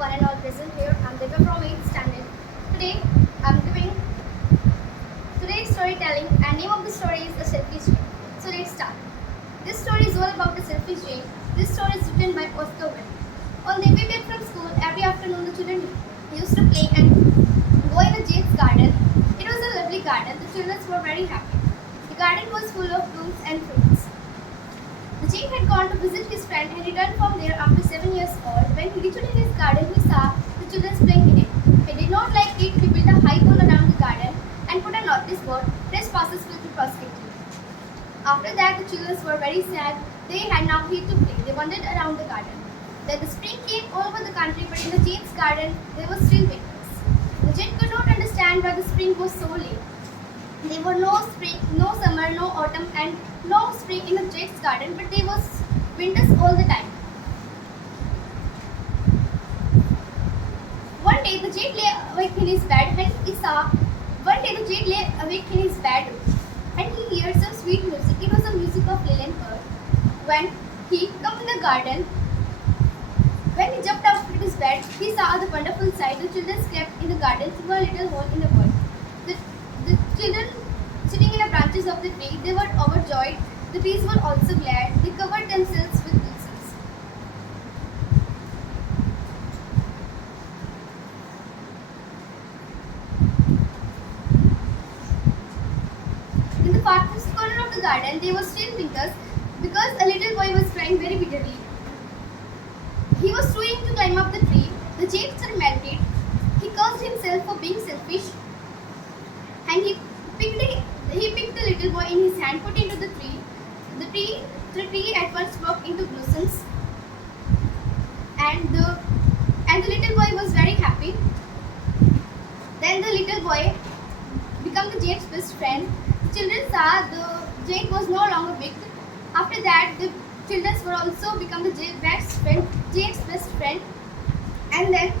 one and all present here. I'm Divya from 8th standard. Today, I'm doing today's storytelling, and name of the story is A Selfish Jay. So let's start. This story is all about a selfish Jay. This story is written by Oscar Wilde. On their way back from school, every afternoon the children used to play and go in the Jake's garden. It was a lovely garden. The children were very happy. The garden was full of blooms and fruits. The Jake had gone to visit his friend and returned from there after 7 years old. When he reached in his garden, he saw the children playing in it. He did not like it. He built a high wall around the garden and put a notice board, trespassers will be prosecuted. After that, the children were very sad. They had now here to play. They wandered around the garden. Then the spring came all over the country, but in the Jake's garden, there was still winters. The Jake could not understand why the spring was so late. There were no spring, no summer, no autumn, and no spring in the Jake's garden, but there was winters all the time. One day the Jake lay awake in his bed and he saw. One day the Jake lay awake in his bed and he heard some sweet music. It was the music of Lily bird. When he came in the garden, when he jumped out of his bed, he saw the wonderful sight. The children slept in the garden through a little hole in the wall. The children sitting in the branches of the tree, they were overjoyed. The trees were also glad. They covered themselves with blossoms. In the farthest corner of the garden, there was still winters because a little boy was crying very bitterly. He was trying to climb up the tree. The Jake melted. He cursed himself for being selfish. And he picked the little boy in his hand, put into the tree. The tree at once broke into blossoms, and the little boy was very happy. Then the little boy became the Jake's best friend. The children saw the Jake was no longer big. After that, the children were also become the Jake's best friend. And then